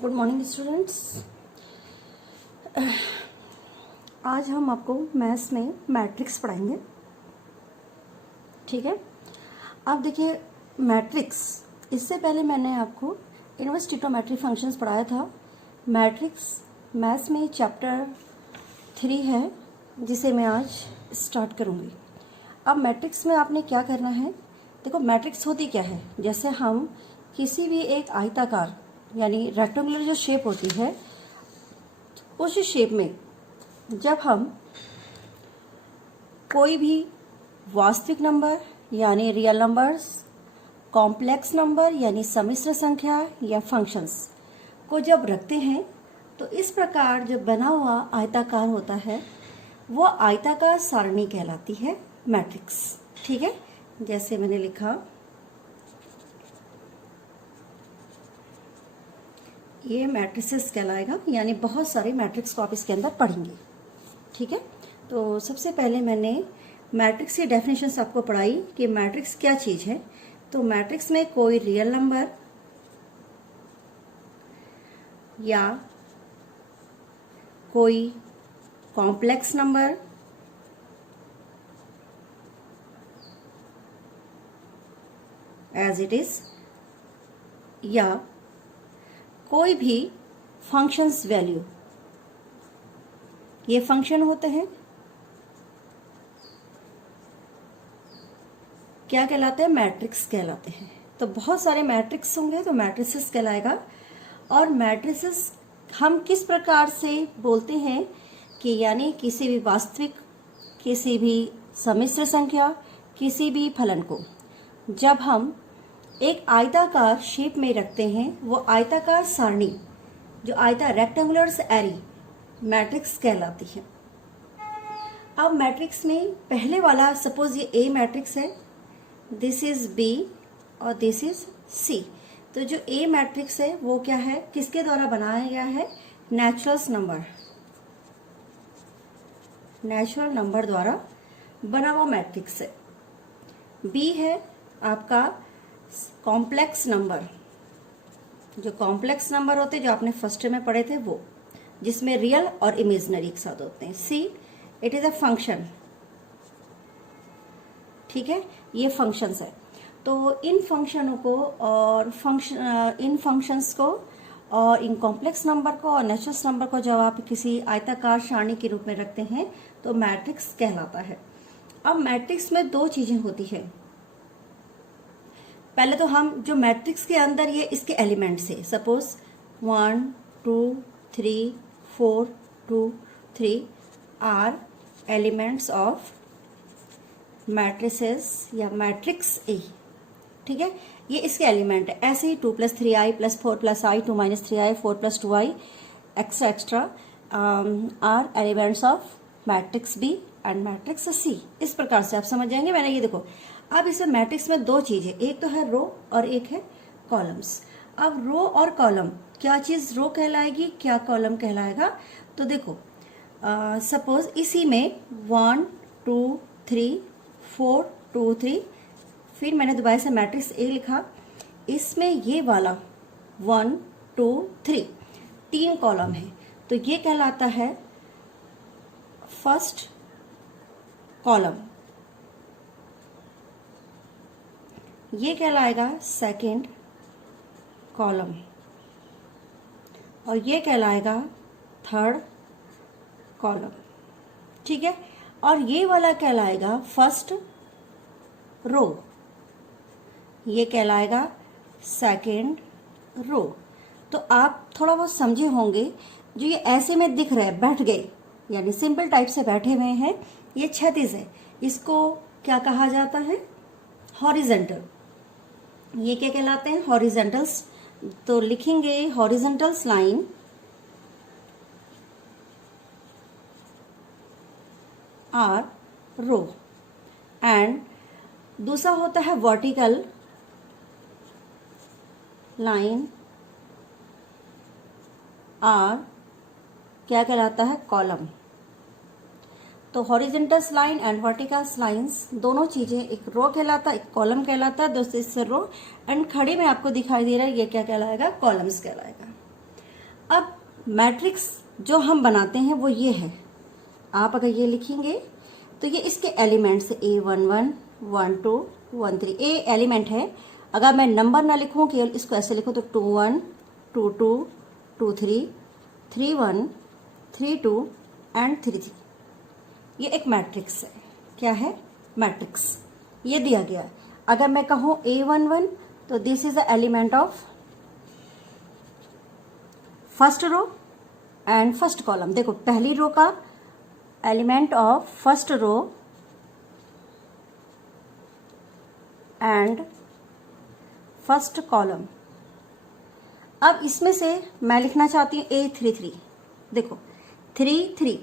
Good morning students. आज हम आपको मैथ्स में मैट्रिक्स पढ़ाएंगे। ठीक है। अब देखिए मैट्रिक्स, इससे पहले मैंने आपको इनवर्स ट्रिग्नोमेट्री फंक्शंस पढ़ाया था। मैट्रिक्स मैथ्स में चैप्टर 3 है, जिसे मैं आज स्टार्ट करूँगी। अब मैट्रिक्स में आपने क्या करना है, देखो मैट्रिक्स होती क्या है। जैसे हम किसी भी एक आयताकार यानी रेक्टेंगुलर जो शेप होती है, उस शेप में जब हम कोई भी वास्तविक नंबर यानी रियल नंबर्स, कॉम्प्लेक्स नंबर यानी सम्मिश्र संख्या या फंक्शंस को जब रखते हैं, तो इस प्रकार जो बना हुआ आयताकार होता है वो आयताकार सारणी कहलाती है मैट्रिक्स। ठीक है, जैसे मैंने लिखा, ये मैट्रिसेस कहलाएगा, यानी बहुत सारे मैट्रिक्स को आप इसके अंदर पढ़ेंगे। ठीक है, तो सबसे पहले मैंने मैट्रिक्स की डेफिनेशंस आपको पढ़ाई कि मैट्रिक्स क्या चीज़ है। तो मैट्रिक्स में कोई रियल नंबर या कोई complex number as it is, या कोई भी फंक्शंस वैल्यू, ये फंक्शन होते हैं, क्या कहलाते हैं, मैट्रिक्स कहलाते हैं। तो बहुत सारे मैट्रिक्स होंगे तो मैट्रिसेस कहलाएगा। और मैट्रिसेस हम किस प्रकार से बोलते हैं कि यानी किसी भी वास्तविक, किसी भी सम्मिश्र संख्या, किसी भी फलन को जब हम एक आयताकार शेप में रखते हैं, वो आयताकार सारणी जो रेक्टेंगुलर एरी मैट्रिक्स कहलाती है। अब मैट्रिक्स में पहले वाला, सपोज ये ए मैट्रिक्स है, दिस इज बी और दिस इज सी। तो जो ए मैट्रिक्स है वो क्या है, किसके द्वारा बनाया गया है, नेचुरल नंबर द्वारा बना हुआ मैट्रिक्स है। बी है आपका कॉम्प्लेक्स नंबर, जो कॉम्प्लेक्स नंबर होते हैं जो आपने फर्स्ट में पढ़े थे वो, जिसमें रियल और इमेजिनरी एक साथ होते हैं। सी, इट इज अ फंक्शन। ठीक है, ये फंक्शंस है। तो इन फंक्शनों को और इन फंक्शंस को और इन कॉम्प्लेक्स नंबर को और नेचुरल नंबर को जब आप किसी आयताकार सारणी के रूप में रखते हैं तो मैट्रिक्स कहलाता है। अब मैट्रिक्स में दो चीजें होती है। पहले तो हम जो मैट्रिक्स के अंदर ये इसके एलिमेंट्स है, suppose 1 2 3 4 2 3 are elements of matrices या मैट्रिक्स ए। ठीक है, ये इसके एलिमेंट है। ऐसे ही 2 + 3i + 4 + i 2 - 3i 4 + 2i etcetera are elements of matrix B and matrix C. इस प्रकार से आप समझ जाएंगे। मैंने ये देखो, अब इसमें मैट्रिक्स में दो चीजें, एक तो है रो और एक है कॉलम्स। अब रो और कॉलम, क्या चीज रो कहलाएगी, क्या कॉलम कहलाएगा। तो देखो सपोज इसी में 1 2 3 4 2 3, फिर मैंने दोबारा से मैट्रिक्स ए लिखा, इसमें ये वाला 1 2 3 3 कॉलम है, तो ये कहलाता है फर्स्ट कॉलम, ये कहलाएगा सेकंड कॉलम, और ये कहलाएगा थर्ड कॉलम। ठीक है, और ये वाला कहलाएगा फर्स्ट रो, ये कहलाएगा सेकंड रो। तो आप थोड़ा बहुत समझे होंगे, जो ये ऐसे में दिख रहे हैं, बैठ गए यानी सिंपल टाइप से बैठे हुए हैं, ये क्षैतिज है, इसको क्या कहा जाता है, हॉरिजेंटल। ये क्या कहलाते हैं, हॉरिजेंटल्स। तो लिखेंगे हॉरिजेंटल्स लाइन आर रो, एंड दूसरा होता है वर्टिकल लाइन आर, क्या कहलाता है, कॉलम। तो horizontal line and vertical lines दोनों चीजें, एक रो कहलाता है, एक कॉलम कहलाता है। दोस्तों इससे रो एंड खड़े में आपको दिखाई दे रहा है, ये क्या कहलाएगा, कॉलम्स कहलाएगा। मैट्रिक्स जो हम बनाते हैं वो ये है। आप अगर ये लिखेंगे तो ये इसके एलिमेंट्स A11, 12, 13 ए एलिमेंट है। अगर मैं नंबर ना लिखूं, केवल इसको ऐसे लिखूं तो 21, 22, 23, 31, 32 एंड 33। ये एक मैट्रिक्स है। क्या है? मैट्रिक्स। ये दिया गया है। अगर मैं कहूं A11 तो this is the element of first row and first column. देखो, पहली रो का element of first row and first column. अब इसमें से मैं लिखना चाहती हूँ A33। देखो 3 3,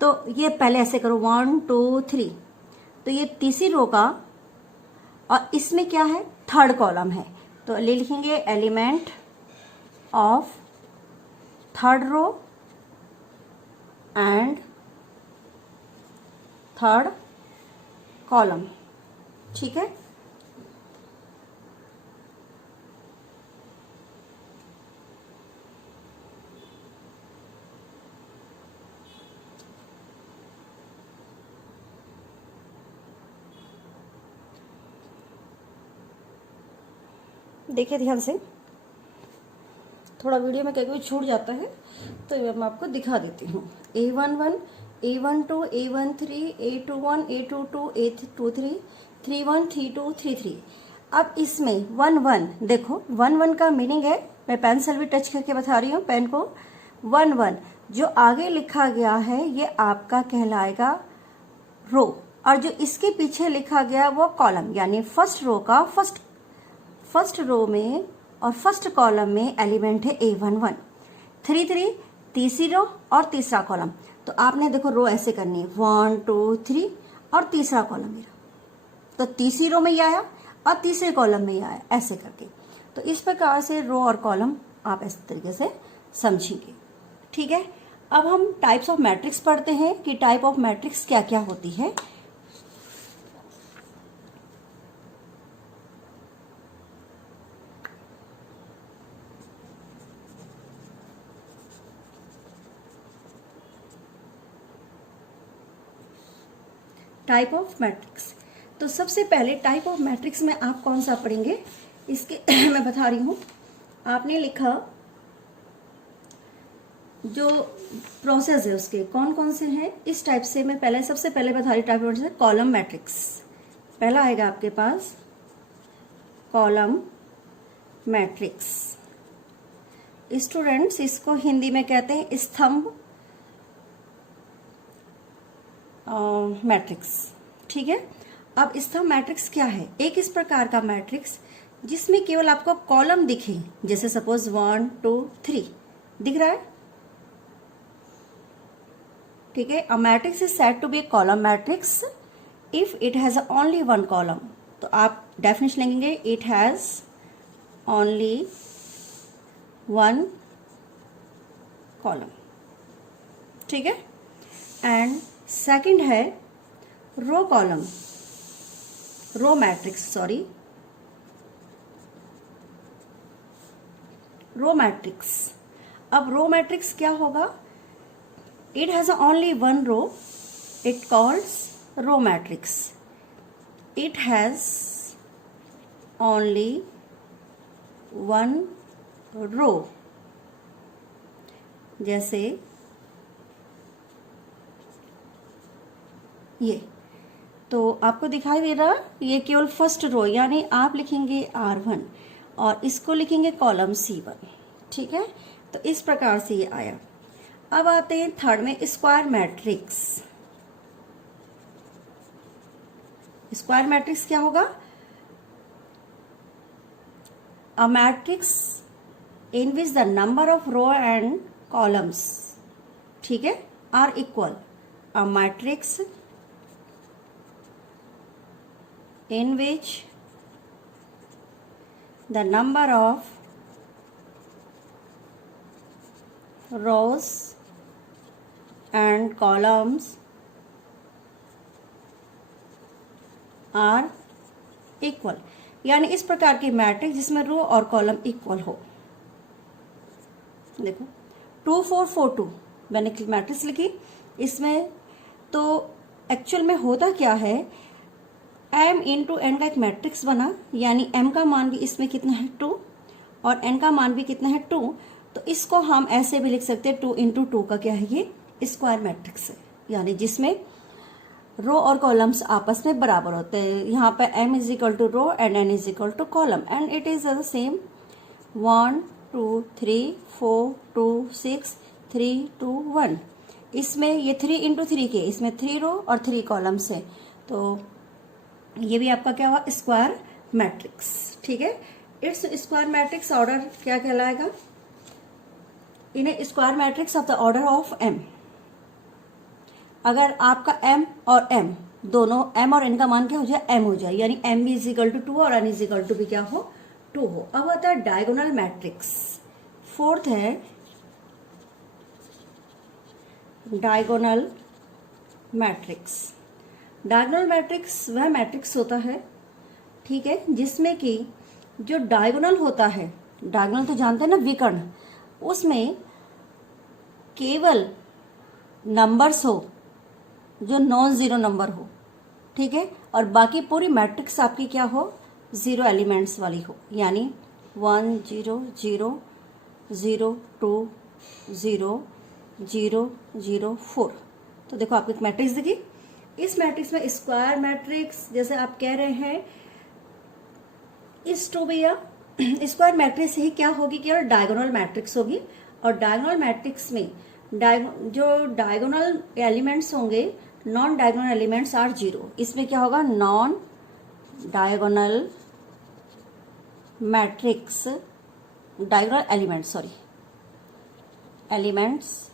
तो ये पहले ऐसे करो 1 2 3, तो ये तीसरी रो का, और इसमें क्या है? थर्ड कॉलम है, तो ले लिखेंगे element of third row and third column. ठीक है। देखिए ध्यान से, थोड़ा वीडियो में कभी छूट जाता है तो मैं आपको दिखा देती हूँ। A11, A12, A13, A21, A22, A23, 31, 32, 33। अब इसमें 1 1, देखो 1 1 का मीनिंग है, मैं पेंसिल भी टच करके बता रही हूँ पेन को। 1 1 जो आगे लिखा गया है ये आपका कहलाएगा रो, और जो इसके पीछे लिखा गया वो कॉलम, यानी फर्स्ट रो का फर्स्ट रो में और फर्स्ट कॉलम में एलिमेंट है A11। 3 3 तीसरी रो और तीसरा कॉलम। तो आपने देखो रो ऐसे करनी है 1 2 3 और तीसरा कॉलम मेरा, तो तीसरी रो में ही आया और तीसरे कॉलम में ही आया, ऐसे करके। तो इस प्रकार से रो और कॉलम आप इस तरीके से समझेंगे। ठीक है। अब हम टाइप्स ऑफ मैट्रिक्स पढ़ते हैं कि टाइप ऑफ मैट्रिक्स क्या क्या होती है। टाइप ऑफ मैट्रिक्स, तो सबसे पहले टाइप ऑफ मैट्रिक्स में आप कौन सा पढ़ेंगे इसके मैं बता रही हूँ। आपने लिखा जो प्रोसेस है उसके कौन कौन से हैं, इस टाइप से मैं पहले सबसे पहले बता रही टाइप ऑफ कॉलम मैट्रिक्स। पहला आएगा आपके पास कॉलम मैट्रिक्स। स्टूडेंट्स इसको हिंदी में कहते हैं स्तंभ मैट्रिक्स। ठीक है। अब स्तंभ मैट्रिक्स क्या है? एक इस प्रकार का मैट्रिक्स जिसमें केवल आपको कॉलम दिखे, जैसे सपोज 1 2 3 दिख रहा है। ठीक है। A matrix is said to be column matrix if it has only one column. तो आप डेफिनेशन लेंगे it has only one column. ठीक है। एंड सेकंड है row column, row matrix, sorry row matrix. अब रो मैट्रिक्स क्या होगा? It has only one row, it calls row matrix. It has only one row, जैसे ये तो आपको दिखाई दे रहा, ये केवल फर्स्ट रो, यानी आप लिखेंगे R1 और इसको लिखेंगे कॉलम C1। ठीक है। तो इस प्रकार से ये आया। अब आते हैं थर्ड में स्क्वायर मैट्रिक्स। स्क्वायर मैट्रिक्स क्या होगा? A matrix in which the number of row and columns, ठीक है, are equal. A matrix in which the number of rows and columns are equal, यानी इस प्रकार की मैट्रिक्स जिसमें रो और कॉलम इक्वल हो। देखो 2442 मैंने मैट्रिक्स लिखी इसमें। तो एक्चुअल में होता क्या है, m इंटू एन का एक मैट्रिक्स बना, यानी m का मान भी इसमें कितना है 2 और n का मान भी कितना है 2। तो इसको हम ऐसे भी लिख सकते हैं 2 इंटू 2 का क्या है, ये स्क्वायर मैट्रिक्स है, यानी जिसमें रो और कॉलम्स आपस में बराबर होते हैं। यहाँ पे m is equal to row and n is equal to column and it is the same 1 2 3 4 2 6 3 2 1। इसमें ये 3 इंटू 3 के, इसमें 3 रो और 3 कॉलम्स है, तो ये भी आपका क्या हुआ, स्क्वायर मैट्रिक्स। ठीक है, इट्स स्क्वायर मैट्रिक्स ऑर्डर क्या कहलाएगा, इन्हें square matrix of the order of m। अगर आपका m और m दोनों, m और n का मान क्या हो जाए, m हो जाए, यानी m भी इज इक्वल टू 2 और n इज इक्वल टू भी क्या हो, 2 हो। अब आता है डायगोनल मैट्रिक्स, फोर्थ है डायगोनल मैट्रिक्स। डायगोनल मैट्रिक्स वह मैट्रिक्स होता है, ठीक है, जिसमें कि जो डायगोनल होता है, डायगोनल तो जानते हैं ना विकर्ण, उसमें केवल नंबर्स हो जो नॉन जीरो नंबर हो, ठीक है, और बाकी पूरी मैट्रिक्स आपकी क्या हो, जीरो एलिमेंट्स वाली हो, यानी 1 0 0 0 2 0 0 0 4। तो देखो आपको एक मैट्रिक्स दिखी, इस मैट्रिक्स में स्क्वायर मैट्रिक्स, जैसे आप कह रहे हैं इस टू भैया स्क्वायर मैट्रिक्स ही क्या होगी, केवल डायगोनल मैट्रिक्स होगी। और डायगोनल मैट्रिक्स में जो डायगोनल एलिमेंट्स होंगे, non diagonal elements are zero. इसमें क्या होगा, non diagonal matrix, diagonal elements sorry elements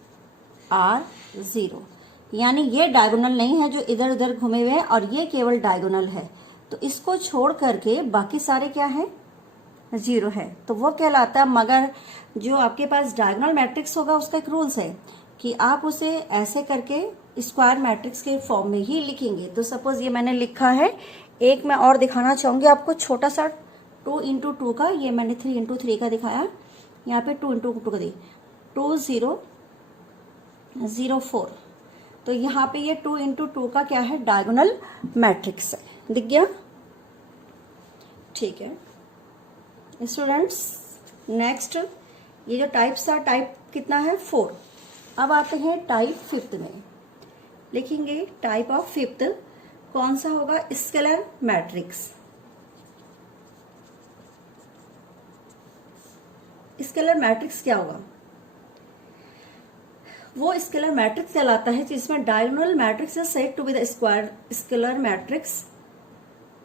are zero, यानी ये डायगोनल नहीं है जो इधर उधर घूमे हुए हैं, और ये केवल डायगोनल है। तो इसको छोड़ करके बाकी सारे क्या है, जीरो है, तो वो कहलाता है। मगर जो आपके पास डायगोनल मैट्रिक्स होगा उसका एक रूल्स है कि आप उसे ऐसे करके स्क्वायर मैट्रिक्स के फॉर्म में ही लिखेंगे। तो सपोज ये मैंने लिखा है, एक मैं और दिखाना चाहूंगी आपको, छोटा सा 2 इंटू 2 का, ये मैंने 3 इंटू 3 का दिखाया, यहाँ पे 2 इंटू 2 का दी 2 0 0 4। तो यहाँ पे ये 2 इंटू 2 का क्या है, डायगोनल मैट्रिक्स है, दिख गया, ठीक है स्टूडेंट्स। नेक्स्ट ये जो टाइप्स था, टाइप कितना है 4। अब आते हैं टाइप 5th में, लिखेंगे टाइप ऑफ 5th कौन सा होगा, स्केलर मैट्रिक्स। स्केलर मैट्रिक्स क्या होगा, वो स्केलर मैट्रिक्स कहलाता है जिसमें diagonal matrix is said to be the square scalar matrix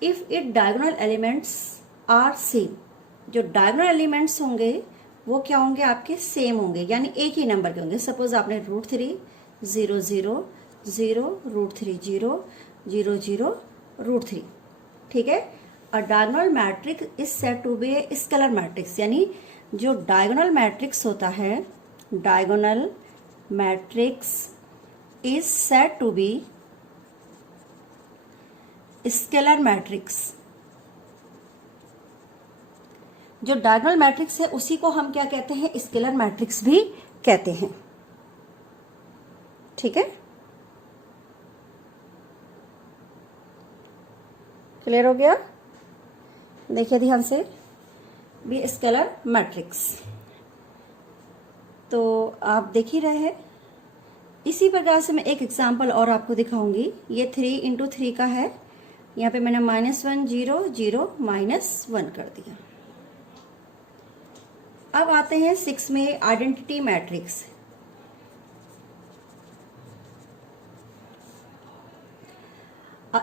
if it diagonal elements are same. जो डायगोनल एलिमेंट्स होंगे वो क्या होंगे, आपके सेम होंगे, यानी एक ही नंबर के होंगे। सपोज आपने √3 0 0 0 √3 0 0 0 √3, ठीक है। और diagonal matrix is said to be a scalar matrix, यानी जो डायगोनल मैट्रिक्स होता है, diagonal matrix is said to be scalar matrix. जो डायगोनल मैट्रिक्स है उसी को हम क्या कहते हैं, स्केलर मैट्रिक्स भी कहते हैं, ठीक है, क्लियर हो गया। देखिए ध्यान से, भी स्केलर मैट्रिक्स तो आप देख ही रहे हैं। इसी प्रकार से मैं एक एग्जांपल और आपको दिखाऊंगी। ये 3 इंटू 3 का है, यहाँ पे मैंने -1 0 0 -1 कर दिया। अब आते हैं 6 में, identity matrix.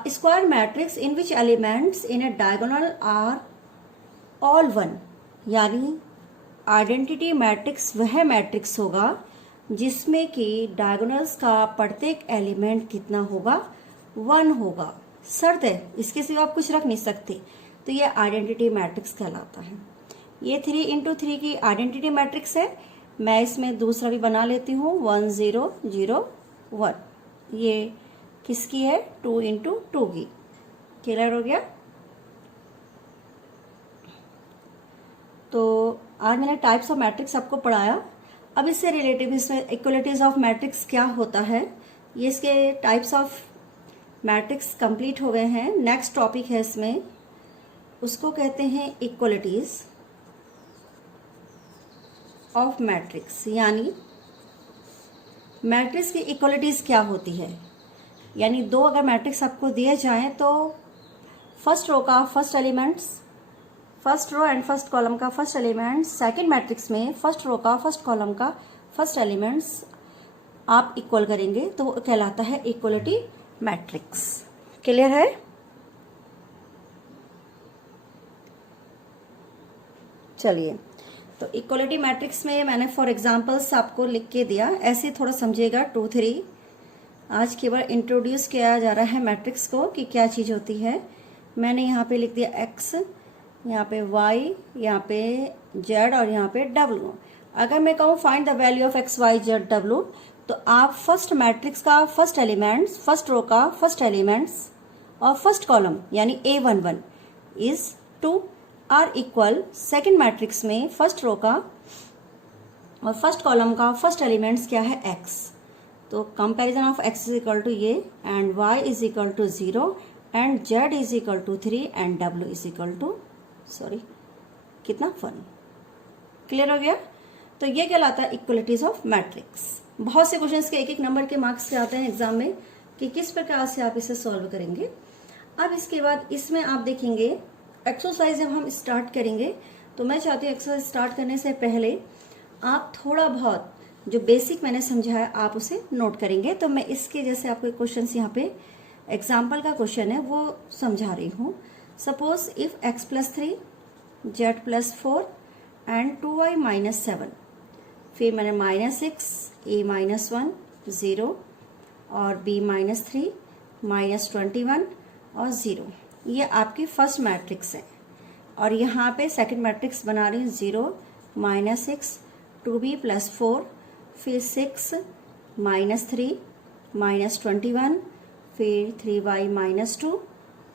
Square matrix in which elements in a diagonal are all 1, यानी आइडेंटिटी मैट्रिक्स वह मैट्रिक्स होगा जिसमें कि डायगोनल्स का प्रत्येक एलिमेंट कितना होगा, 1 होगा। शर्त है, इसके सिवा आप कुछ रख नहीं सकते, तो ये आइडेंटिटी मैट्रिक्स कहलाता है। ये 3 इंटू 3 की आइडेंटिटी मैट्रिक्स है। मैं इसमें दूसरा भी बना लेती हूँ, 1 0 0 1। ये किसकी है, 2 इंटू 2 की। क्लियर हो गया। तो आज मैंने टाइप्स ऑफ मैट्रिक्स आपको पढ़ाया। अब इससे रिलेटिव इसमें इक्वलिटीज ऑफ मैट्रिक्स क्या होता है, ये इसके टाइप्स ऑफ मैट्रिक्स कंप्लीट हो गए हैं। नेक्स्ट टॉपिक है इसमें, उसको कहते हैं इक्वलिटीज ऑफ मैट्रिक्स, यानी मैट्रिक्स की इक्वलिटीज क्या होती है। यानी दो अगर मैट्रिक्स आपको दिए जाएं तो फर्स्ट रो का first elements, first row and first column का फर्स्ट एलिमेंट्स, सेकंड मैट्रिक्स में फर्स्ट रो का फर्स्ट कॉलम का फर्स्ट एलिमेंट्स आप इक्वल करेंगे तो वो कहलाता है इक्वलिटी मैट्रिक्स। क्लियर है? चलिए, तो इक्वलिटी मैट्रिक्स में मैंने फॉर एग्जांपल्स आपको लिख के दिया, ऐसे थोड़ा समझिएगा 2, 3। आज केवल इंट्रोड्यूस किया जा रहा है मैट्रिक्स को कि क्या चीज होती है। मैंने यहाँ पे लिख दिया x, यहाँ पे y, यहाँ पे z और यहाँ पे w। अगर मैं कहूँ find the value of x, y, z, w, तो आप फर्स्ट मैट्रिक्स का फर्स्ट एलिमेंट्स, फर्स्ट रो का फर्स्ट एलिमेंट्स और फर्स्ट कॉलम यानी A11 is 2 are equal second matrix में फर्स्ट रो का और फर्स्ट कॉलम का फर्स्ट एलिमेंट्स क्या है x। तो comparison of x is equal to ये and y is equal to 0 and z is equal to 3 and w is equal to कितना 1। Clear हो गया? तो ये कहलाता है इक्वलिटीज ऑफ मैट्रिक्स। बहुत से क्वेश्चंस के 1-1 नंबर के मार्क्स से आते हैं एग्जाम में कि किस प्रकार से आप इसे सॉल्व करेंगे। अब इसके बाद इसमें आप देखेंगे एक्सरसाइज जब हम स्टार्ट करेंगे, तो मैं चाहती हूँ एक्सरसाइज स्टार्ट करने से पहले आप थोड़ा बहुत जो बेसिक मैंने समझाया आप उसे नोट करेंगे। तो मैं इसके जैसे आपको क्वेश्चन यहाँ पे एग्जाम्पल का क्वेश्चन है वो समझा रही हूँ। Suppose if x + 3 z + 4 and 2y - 7, फिर मैंने -6 a - 1 0 और b - 3 -21 और 0, ये आपकी फर्स्ट मैट्रिक्स है। और यहाँ पे सेकंड मैट्रिक्स बना रही हूँ 0 -6 2b + 4, फिर 6 -3 -21, फिर 3y - 2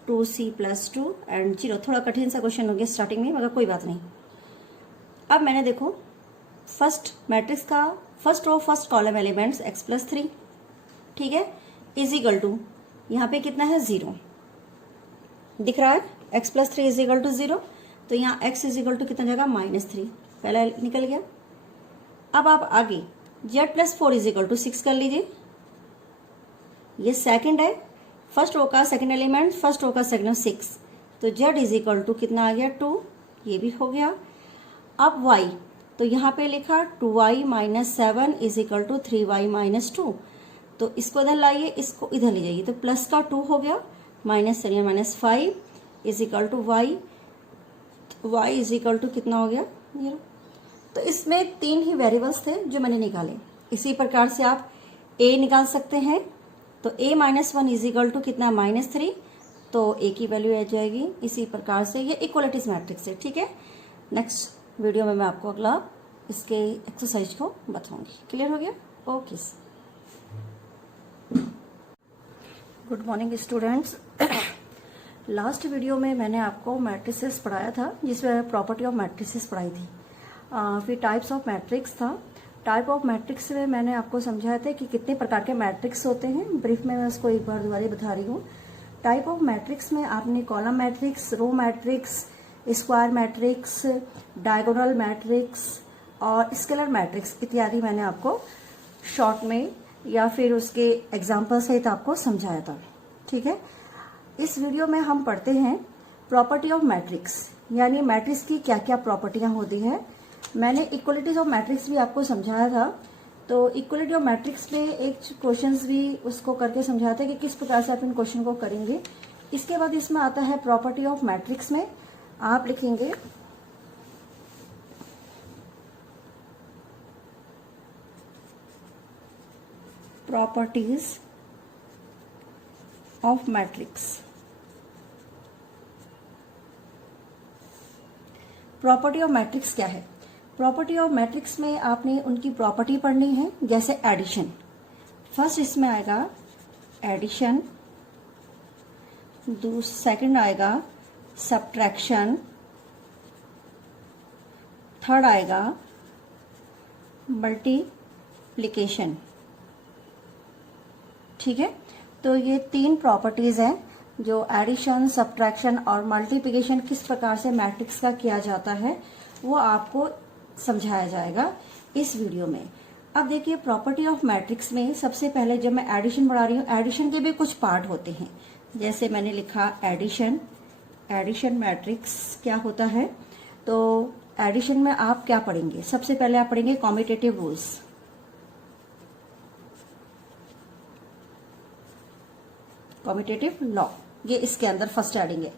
2c + 2 एंड 0। थोड़ा कठिन सा क्वेश्चन हो गया स्टार्टिंग में, मगर कोई बात नहीं। अब मैंने देखो फर्स्ट मैट्रिक्स का first row first column elements x + 3, ठीक है, इज इक्वल टू यहाँ पे कितना है 0 दिख रहा है, x + 3 इज इक्वल टू 0। तो यहाँ x इज इक्वल टू कितना जाएगा -3, पहला निकल गया। अब आप आगे z + 4 इज इक्वल टू 6 कर लीजिए, ये सेकंड है, फर्स्ट रो का सेकंड एलिमेंट फर्स्ट रो का सेकंड 6, तो z इज इक्वल टू कितना आ गया 2, ये भी हो गया। अब y, तो यहाँ पे लिखा 2y - 7 is equal to 3y - 2, तो इसको इधर लाइए, इसको इधर ले जाइए, तो प्लस का 2 हो गया, -5 is equal to y is equal to कितना हो गया 0। तो इसमें 3 ही वेरिएबल्स थे जो मैंने निकाले। इसी प्रकार से आप a निकाल सकते हैं, तो a - 1 इज इक्वल टू कितना -3, तो a की वैल्यू आ जाएगी। इसी प्रकार से ये इक्वलिटीज मैट्रिक्स है, ठीक है। नेक्स्ट वीडियो में मैं आपको अगला इसके एक्सरसाइज को बताऊंगी। क्लियर हो गया? Okay, good morning students. Last video में मैंने आपको मैट्रिसेस पढ़ाया था, जिसमें प्रॉपर्टी ऑफ मैट्रिसेस पढ़ाई थी। फिर टाइप्स ऑफ मैट्रिक्स था। टाइप ऑफ मैट्रिक्स में मैंने आपको समझाया था कि कितने प्रकार के मैट्रिक्स होते हैं। ब्रीफ में मैं उसको एक बार दोबारा बता रही हूँ। टाइप ऑफ मैट्रिक्स में आपने column matrix, row matrix, square matrix, diagonal matrix और स्केलर मैट्रिक्स इत्यादि मैंने आपको शॉर्ट में या फिर उसके एग्जाम्पल सहित आपको समझाया था, ठीक है। इस वीडियो में हम पढ़ते हैं प्रॉपर्टी ऑफ मैट्रिक्स, यानी मैट्रिक्स की क्या क्या प्रॉपर्टियां होती हैं। मैंने इक्वलिटीज ऑफ मैट्रिक्स भी आपको समझाया था, तो इक्वलिटी ऑफ मैट्रिक्स में एक क्वेश्चंस भी उसको करके समझाया था कि किस प्रकार से आप इन क्वेश्चन को करेंगे। इसके बाद इसमें आता है प्रॉपर्टी ऑफ मैट्रिक्स में आप लिखेंगे properties of matrix. Property of matrix क्या है? प्रॉपर्टी ऑफ मैट्रिक्स में आपने उनकी प्रॉपर्टी पढ़नी है, जैसे एडिशन। फर्स्ट इसमें आएगा एडिशन, सेकंड आएगा सब्ट्रैक्शन, थर्ड आएगा मल्टीप्लिकेशन। ठीक है, तो ये 3 प्रॉपर्टीज हैं जो एडिशन, सब्ट्रैक्शन और मल्टीप्लिकेशन किस प्रकार से मैट्रिक्स का किया जाता है वो आपको समझाया जाएगा इस वीडियो में। अब देखिए, प्रॉपर्टी ऑफ मैट्रिक्स में सबसे पहले जब मैं एडिशन बढ़ा रही हूँ, एडिशन के भी कुछ पार्ट होते हैं। जैसे मैंने लिखा एडिशन, एडिशन मैट्रिक्स क्या होता है। तो एडिशन में आप क्या पढ़ेंगे, सबसे पहले आप पढ़ेंगे कॉम्यूटेटिव रूल्स। कॉम्यूटेटिव लॉ, ये इसके अंदर फर्स्ट एडिंग है।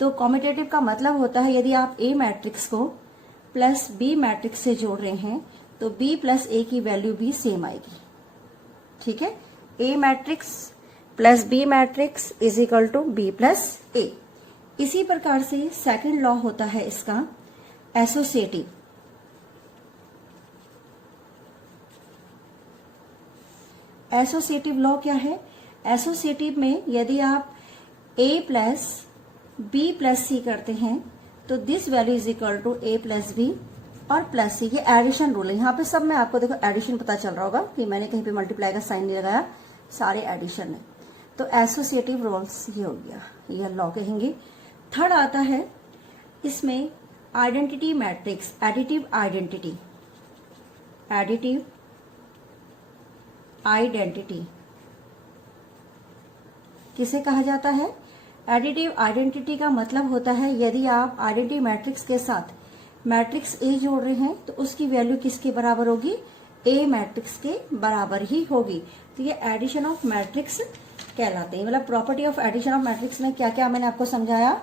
तो कॉम्यूटेटिव का मतलब होता है यदि आप ए मैट्रिक्स को प्लस बी मैट्रिक्स से जोड़ रहे हैं तो बी प्लस ए की वैल्यू भी सेम आएगी। ठीक है, A matrix plus B matrix is equal to B plus A. इसी प्रकार से सेकंड लॉ होता है इसका एसोसिएटिव। एसोसिएटिव लॉ क्या है, एसोसिएटिव में यदि आप a plus B plus C करते हैं तो this value is equal to A plus B और प्लस सी। ये एडिशन रूल है। यहाँ पे सब में आपको देखो एडिशन पता चल रहा होगा कि मैंने कहीं पे मल्टीप्लाई का साइन नहीं लगाया, सारे एडिशन है। तो एसोसिएटिव रूल्स ये हो गया, ये लॉ कहेंगे। थर्ड आता है इसमें identity matrix, additive identity. Additive identity किसे कहा जाता है, एडिटिव आइडेंटिटी का मतलब होता है यदि आप आइडेंटिटी मैट्रिक्स के साथ मैट्रिक्स ए जोड़ रहे हैं तो उसकी वैल्यू किसके बराबर होगी, ए मैट्रिक्स के बराबर ही होगी। तो ये एडिशन ऑफ मैट्रिक्स कहलाते हैं। मतलब property of addition of matrix में क्या क्या मैंने आपको समझाया,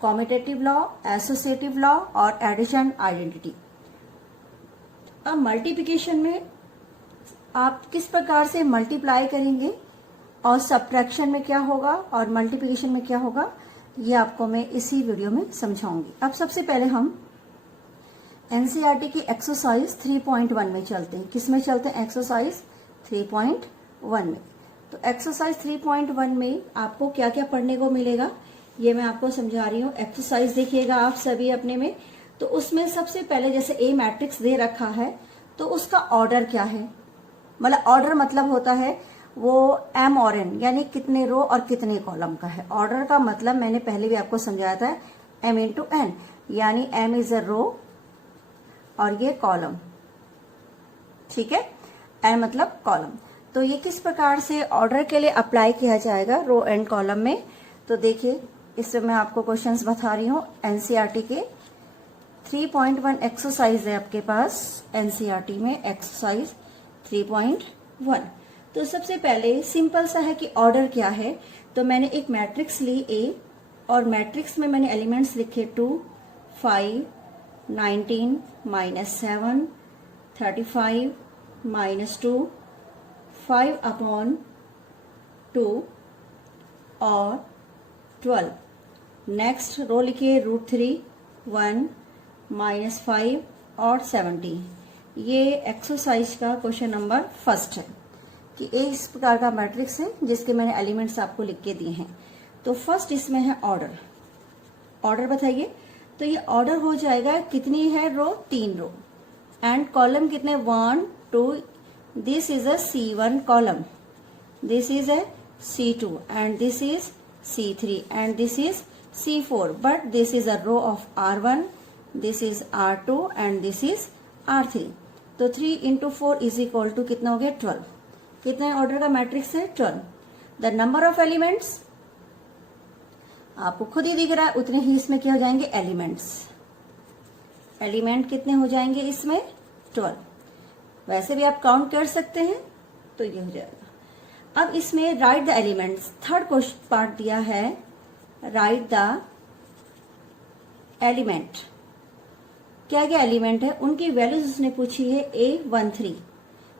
कॉम्यूटेटिव लॉ, एसोसिएटिव लॉ और एडिशन आइडेंटिटी। अब मल्टीप्लिकेशन में आप किस प्रकार से मल्टीप्लाई करेंगे और सब्ट्रैक्शन में क्या होगा और मल्टीप्लिकेशन में क्या होगा, ये आपको मैं इसी वीडियो में समझाऊंगी। अब सबसे पहले हम एनसीईआरटी की एक्सरसाइज 3.1 में चलते हैं। किस में चलते हैं, एक्सरसाइज 3.1 में। तो एक्सरसाइज 3.1 में आपको क्या क्या पढ़ने को मिलेगा ये मैं आपको समझा रही हूँ। एक्सरसाइज देखिएगा आप सभी अपने में। तो उसमें सबसे पहले जैसे ए मैट्रिक्स दे रखा है तो उसका ऑर्डर क्या है, मतलब ऑर्डर मतलब होता है वो एम और एन यानी कितने रो और कितने कॉलम का है। ऑर्डर का मतलब मैंने पहले भी आपको समझाया था, एम इंटू एन, यानी एम इज अ रो और ये कॉलम। ठीक है, एन मतलब कॉलम। तो ये किस प्रकार से ऑर्डर के लिए अप्लाई किया जाएगा रो एंड कॉलम में, तो देखिए इसमें मैं आपको क्वेश्चंस बता रही हूँ। एनसीईआरटी के 3.1 एक्सरसाइज है आपके पास, एनसीईआरटी में एक्सरसाइज 3.1। तो सबसे पहले सिंपल सा है कि ऑर्डर क्या है। तो मैंने एक मैट्रिक्स ली ए और मैट्रिक्स में मैंने एलिमेंट्स लिखे 2, 5, 19, -7, 35, -2, 5 अपॉन 2 और 12। नेक्स्ट रो लिखिए √3, 1, -5 और 70। ये एक्सरसाइज का क्वेश्चन नंबर फर्स्ट है कि ए इस प्रकार का मैट्रिक्स है जिसके मैंने एलिमेंट्स आपको लिख के दिए हैं। तो फर्स्ट इसमें है ऑर्डर। ऑर्डर बताइए, तो ये ऑर्डर हो जाएगा, कितनी है रो, 3 रो एंड कॉलम कितने, 1, 2। This is a C1 column, this is a C2 and this is C3 and this is C4, but this is a row of R1, this is R2 and this is R3। तो 3 into 4 is equal to कितना हो गया, 12। कितने order का matrix है, 12। The number of elements आपको खुद ही दिख रहा है, उतने ही इसमें क्या हो जाएंगे, एलिमेंट्स। एलिमेंट कितने हो जाएंगे इसमें, 12। वैसे भी आप काउंट कर सकते हैं, तो ये हो जाएगा। अब इसमें right the elements, third question part दिया है, राइट द एलिमेंट। क्या क्या एलिमेंट है, उनकी वैल्यूज उसने पूछी है A13।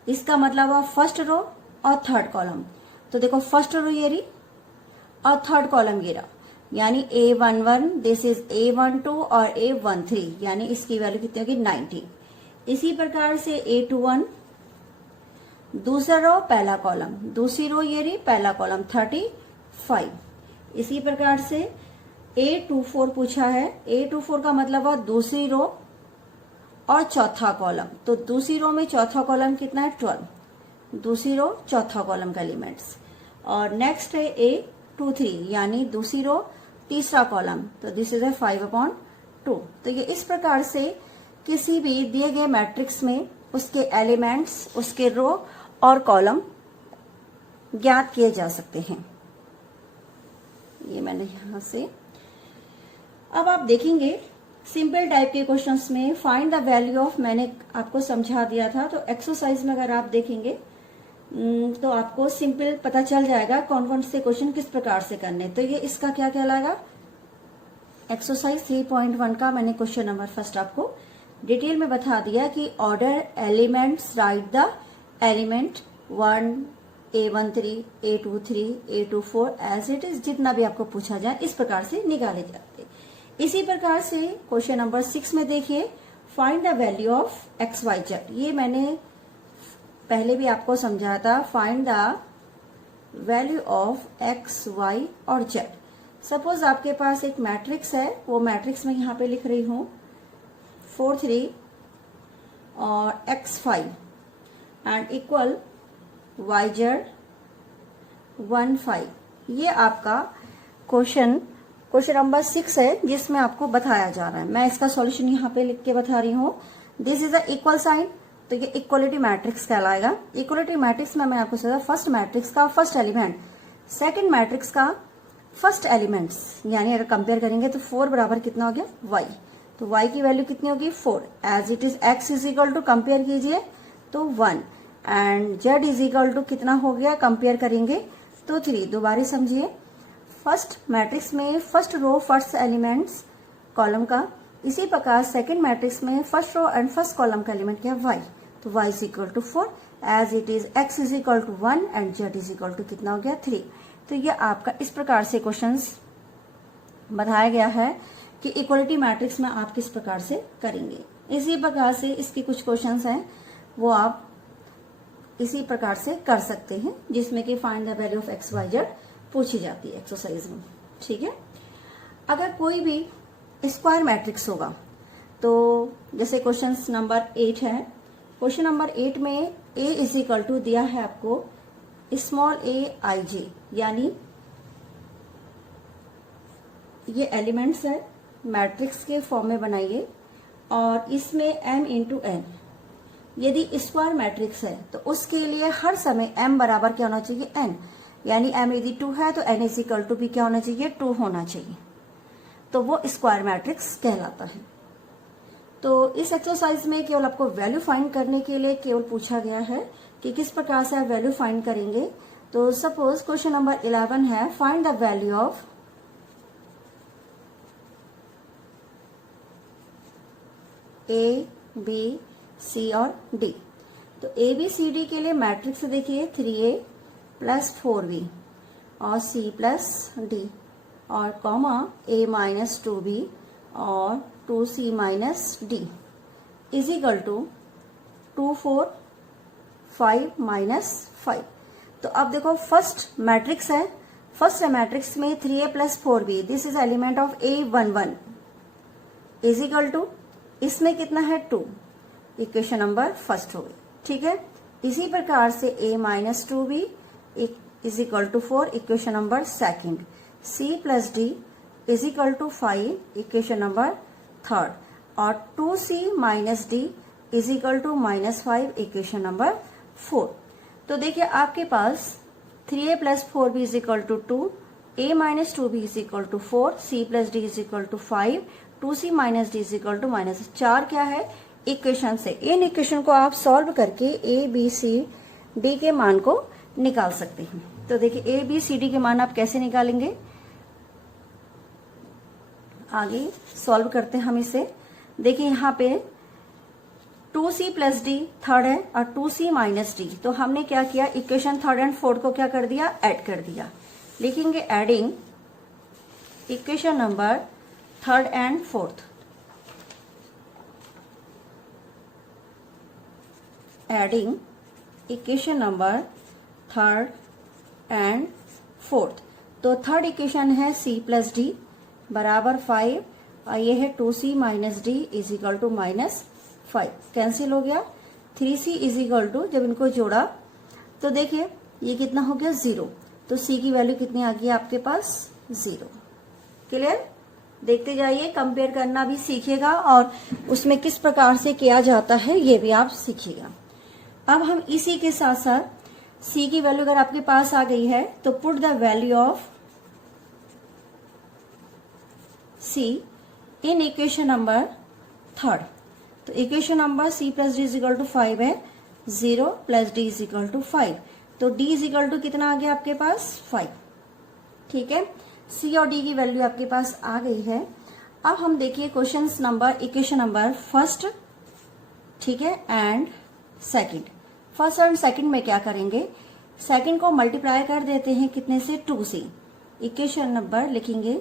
इसका मतलब हुआ फर्स्ट रो और थर्ड कॉलम। तो देखो फर्स्ट रो ये रही और थर्ड कॉलम ये रहा, यानी A11, दिस इज A12 और A13, यानी इसकी वैल्यू कितनी होगी, 90। इसी प्रकार से A21, दूसरा रो पहला कॉलम, दूसरी रो ये रही पहला कॉलम, 35। इसी प्रकार से A24 पूछा है, A24 का मतलब हुआ दूसरी रो और चौथा कॉलम, तो दूसरी रो में चौथा कॉलम कितना है 12, दूसरी रो चौथा कॉलम का एलिमेंट्स। और नेक्स्ट है A23 यानी दूसरी रो तीसरा कॉलम, तो दिस इज 5/2। तो ये इस प्रकार से किसी भी दिए गए मैट्रिक्स में उसके एलिमेंट्स, उसके रो और कॉलम ज्ञात किए जा सकते हैं। ये मैंने यहां से, अब आप देखेंगे सिंपल टाइप के क्वेश्चंस में फाइंड द वैल्यू ऑफ, मैंने आपको समझा दिया था। तो एक्सरसाइज में अगर आप देखेंगे तो आपको सिंपल पता चल जाएगा कौन कौन से क्वेश्चन किस प्रकार से करने। तो ये इसका क्या कहलाएगा, एक्सरसाइज 3.1 का मैंने क्वेश्चन नंबर फर्स्ट आपको डिटेल में बता दिया कि order elements, right the element 1, A13, A23, A24 as it is, जितना भी आपको पूछा जाए इस प्रकार से निकाले जाते। इसी प्रकार से क्वेश्चन नंबर 6 में देखिए find the value of XYZ। ये मैंने पहले भी आपको समझाया था, find the value of X, Y और Z। सपोज आपके पास एक मैट्रिक्स है, वो मैट्रिक्स में यहाँ पे लिख रही हूं 4, 3 और X5 एंड इक्वल YZ 1, 5। ये आपका क्वेश्चन नंबर 6 है जिसमें आपको बताया जा रहा है। मैं इसका सॉल्यूशन यहाँ पे लिख के बता रही हूँ। This is the equal sign, तो ये इक्वलिटी मैट्रिक्स कहलाएगा। इक्वलिटी मैट्रिक्स में मैंने आपको बताया फर्स्ट मैट्रिक्स का फर्स्ट एलिमेंट, सेकंड मैट्रिक्स का फर्स्ट एलिमेंट्स, यानी अगर कंपेयर करेंगे तो 4 बराबर कितना हो गया y, तो y की वैल्यू कितनी होगी 4। As it is x is equal to, compare कीजिए तो 1 and z is equal to कितना हो गया, कंपेयर करेंगे तो 3। दोबारा समझिए, फर्स्ट मैट्रिक्स में first row first elements column का, इसी प्रकार सेकंड मैट्रिक्स में first row and first column का एलिमेंट क्या है y, तो y is equal to 4 as it is x is equal to 1 and z is equal to कितना हो गया 3। तो ये आपका इस प्रकार से क्वेश्चंस बताया गया है कि इक्वलिटी मैट्रिक्स में आप किस प्रकार से करेंगे। इसी प्रकार से इसके कुछ क्वेश्चंस हैं वो आप इसी प्रकार से कर सकते हैं, जिसमें कि find the value of XYZ पूछी जाती है एक्सरसाइज में। ठीक है, अगर कोई भी स्क्वायर मैट्रिक्स होगा, तो जैसे क्वेश्चन नंबर 8 है, क्वेश्चन नंबर 8 में A इज इक्वल टू दिया है आपको स्मॉल aij, यानी ये एलिमेंट्स है, मैट्रिक्स के फॉर्म में बनाइए और इसमें m इंटू n। यदि स्क्वायर मैट्रिक्स है तो उसके लिए हर समय m बराबर क्या होना चाहिए n, यानी m यदि 2 है तो n इज इक्वल टू भी क्या होना चाहिए 2 होना चाहिए, तो वो स्क्वायर मैट्रिक्स कहलाता है। तो इस एक्सरसाइज में केवल आपको वैल्यू फाइंड करने के लिए केवल पूछा गया है कि किस प्रकार से आप वैल्यू फाइंड करेंगे। तो सपोज क्वेश्चन नंबर 11 है find the value of A, B, C और D। तो A, B, C, D के लिए मैट्रिक्स देखिए 3A प्लस 4B और C प्लस D और कॉमा A माइनस 2B और 2C minus D is equal to 2, 4, 5 माइनस 5। तो अब देखो फर्स्ट मैट्रिक्स है, फर्स्ट मैट्रिक्स में 3A plus 4B, this is element of A11 is equal to, इसमें कितना है 2, इक्वेशन नंबर फर्स्ट हो गई। ठीक है, इसी प्रकार से A minus 2B is equal to 4, equation number second. C plus D is equal to 5, equation number third, और 2C minus D is equal to -5, equation number 4। तो देखिए आपके पास 3A plus 4B is equal to 2, A minus 2B is equal to 4, C plus D is equal to 5, 2C minus D is equal to -4 क्या है equation से। In equation को आप solve करके A, B, C, D के मान को निकाल सकते हैं। तो देखिए A, B, C, D के मान आप कैसे निकालेंगे, आगे सॉल्व करते हैं हम इसे। देखिए यहाँ पे 2C प्लस D थर्ड है और 2C माइनस D, तो हमने क्या किया इक्वेशन थर्ड एंड फोर्थ को क्या कर दिया ऐड कर दिया। लिखेंगे adding equation number third and fourth, adding equation number third and fourth. तो थर्ड इक्वेशन है C प्लस D बराबर 5 और ये है 2C minus D is equal to -5। 5 cancel हो गया। 3c इज इक्वल टू, जब इनको जोड़ा तो देखिए ये कितना हो गया 0, तो c की वैल्यू कितनी आ गई आपके पास 0। क्लियर? देखते जाइए, कंपेयर करना भी सीखिएगा और उसमें किस प्रकार से किया जाता है ये भी आप सीखिएगा। अब हम इसी के साथ साथ c की वैल्यू अगर आपके पास आ गई है तो put the value of c in equation number 3। तो equation number c plus D is equal to 5 है, 0 plus D is equal to 5, तो d इज इक्वल टू कितना आ गया आपके पास 5। ठीक है, c और d की वैल्यू आपके पास आ गई है। अब हम देखिए इक्वेशन नंबर फर्स्ट, ठीक है, and second. First and second में क्या करेंगे, सेकंड को मल्टीप्लाई कर देते हैं कितने से 2 से। इक्वेशन नंबर लिखेंगे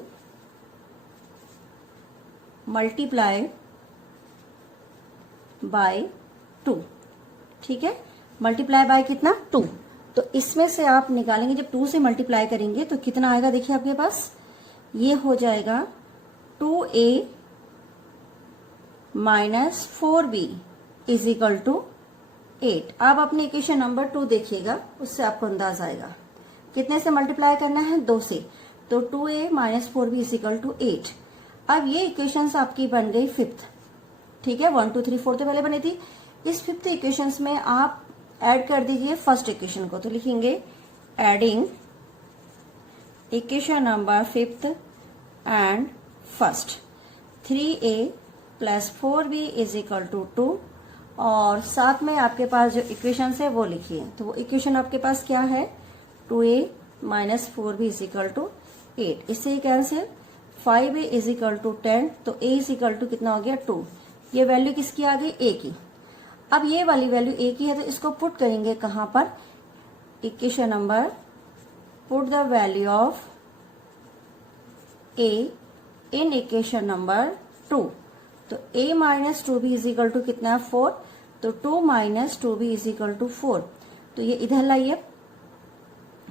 मल्टीप्लाई बाय 2, ठीक है, मल्टीप्लाई बाय कितना 2। तो इसमें से आप निकालेंगे, जब 2 से मल्टीप्लाई करेंगे तो कितना आएगा, देखिए आपके पास ये हो जाएगा 2a minus 4b is equal to 8। अब अपने इक्वेशन नंबर 2 देखिएगा, उससे आपको अंदाज आएगा कितने से मल्टीप्लाई करना है 2 से, तो 2a minus 4b is equal to 8। अब ये इक्वेशंस आपकी बन गई फिफ्थ, ठीक है, 1 2 3 4 तो पहले बनी थी। इस फिफ्थ इक्वेशंस में आप ऐड कर दीजिए फर्स्ट इक्वेशन को, तो लिखेंगे adding equation number fifth and first, 3a plus 4b is equal to 2, और साथ में आपके पास जो इक्वेशन है वो लिखिए। तो वो इक्वेशन आपके पास क्या है, 2a minus 4b is equal to 8, इससे ही cancel. 5a is equal to 10, तो a इज इक्वल टू कितना हो गया 2। ये वैल्यू किसकी आ गई, a की। अब ये वाली वैल्यू a की है, तो इसको पुट करेंगे कहां पर, equation number, put the value of a in equation number 2। तो a minus 2b is equal to कितना है 4, तो 2 minus 2b is equal to 4। तो ये इधर लाइए,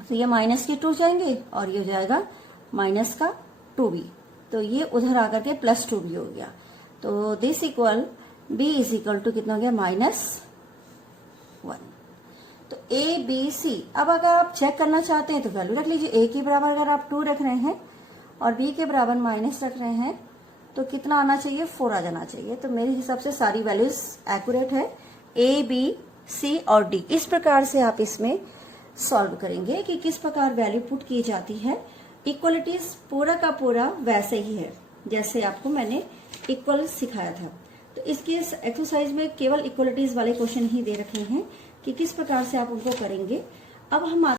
तो ये माइनस के 2 जाएंगे और ये हो जाएगा माइनस का 2b, तो ये उधर आकर के प्लस 2b हो गया। तो this equal b is equal to कितना हो गया -1। तो a b c, अब अगर आप चेक करना चाहते हैं तो वैल्यू रख लीजिए। a के बराबर अगर आप 2 रख रहे हैं और b के बराबर माइनस रख रहे हैं तो कितना आना चाहिए, 4 आ जाना चाहिए। तो मेरे हिसाब से सारी वैल्यूज एक्यूरेट है, a b c और d। इस प्रकार से आप इसमें सॉल्व करेंगे कि किस प्रकार वैल्यू पुट की जाती है। इक्वलिटीज पूरा का पूरा वैसे ही है जैसे आपको मैंने इक्वल सिखाया था। तो इसके एक्सरसाइज में केवल इक्वलिटीज वाले क्वेश्चन ही दे रखे हैं कि किस प्रकार से आप उनको करेंगे। अब हम